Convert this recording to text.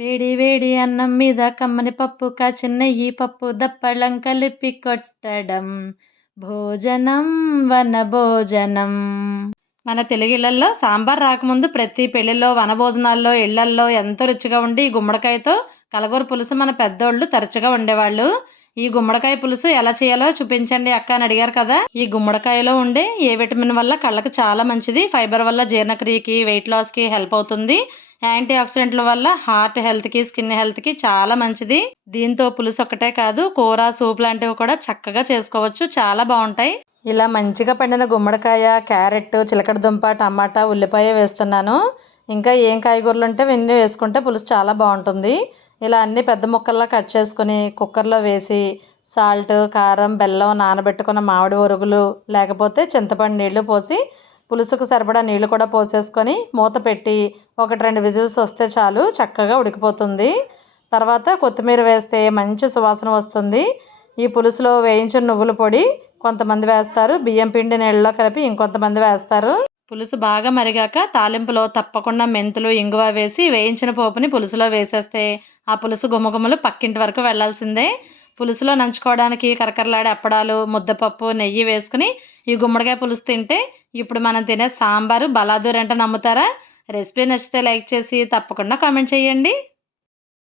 వేడి వేడి అన్నం మీద కమ్మని పప్పు కాచిన ఈ పప్పు దప్పళం కలిపి కొట్టడం. భోజనం వన భోజనం. మన తెలుగు ఇళ్ళల్లో సాంబార్ రాకముందు ప్రతి పెళ్ళిలో వనభోజనాల్లో ఇళ్ళల్లో ఎంతో రుచిగా ఉండి ఈ గుమ్మడికాయతో కలగూర పులుసు మన పెద్దోళ్ళు తరచుగా ఉండేవాళ్ళు ఈ గుమ్మడికాయ పులుసు ఎలా చేయాలో చూపించండి అక్క అని అడిగారు కదా. ఈ గుమ్మడికాయలో ఉండే ఏ విటమిన్ వల్ల కళ్ళకు చాలా మంచిది. ఫైబర్ వల్ల జీర్ణక్రియకి వెయిట్ లాస్కి హెల్ప్ అవుతుంది. యాంటీ ఆక్సిడెంట్ల వల్ల హార్ట్ హెల్త్కి స్కిన్ హెల్త్కి చాలా మంచిది. దీంతో పులుసు ఒక్కటే కాదు కూర సూప్ లాంటివి కూడా చక్కగా చేసుకోవచ్చు. చాలా బాగుంటాయి. ఇలా మంచిగా పండిన గుమ్మడికాయ క్యారెట్ చిలకడ దుంప టమాటా ఉల్లిపాయ వేస్తున్నాను. ఇంకా ఏం కాయగూరలు ఉంటే వెన్నీ వేసుకుంటే పులుసు చాలా బాగుంటుంది. ఇలా అన్ని పెద్ద ముక్కల్లా కట్ చేసుకుని కుక్కర్లో వేసి సాల్ట్ కారం బెల్లం నానబెట్టుకున్న మామిడి ఒరుగులు లేకపోతే చింతపండు నీళ్ళు పోసి పులుసుకు సరిపడా నీళ్ళు కూడా పోసేసుకొని మూత పెట్టి ఒకటి రెండు విజిల్స్ వస్తే చాలు చక్కగా ఉడికిపోతుంది. తర్వాత కొత్తిమీర వేస్తే మంచి సువాసన వస్తుంది. ఈ పులుసులో వేయించిన నువ్వుల పొడి కొంతమంది వేస్తారు. బియ్యం పిండి నీళ్ళలో కలిపి ఇంకొంతమంది వేస్తారు. పులుసు బాగా మరిగాక తాలింపులో తప్పకుండా మెంతులు ఇంగువ వేసి వేయించిన పోపుని పులుసులో వేసేస్తే ఆ పులుసు గుమగుమలు పక్కింటి వరకు వెళ్ళాల్సిందే. పులుసులో నంచుకోవడానికి కరకరలాడే అప్పడాలు ముద్దపప్పు నెయ్యి వేసుకుని ఈ గుమ్మడికాయ పులుసు తింటే ఇప్పుడు మనం తినే సాంబారు బలాదూర్ అంటే నమ్ముతారా? రెసిపీ నచ్చితే లైక్ చేసి తప్పకుండా కామెంట్ చేయండి.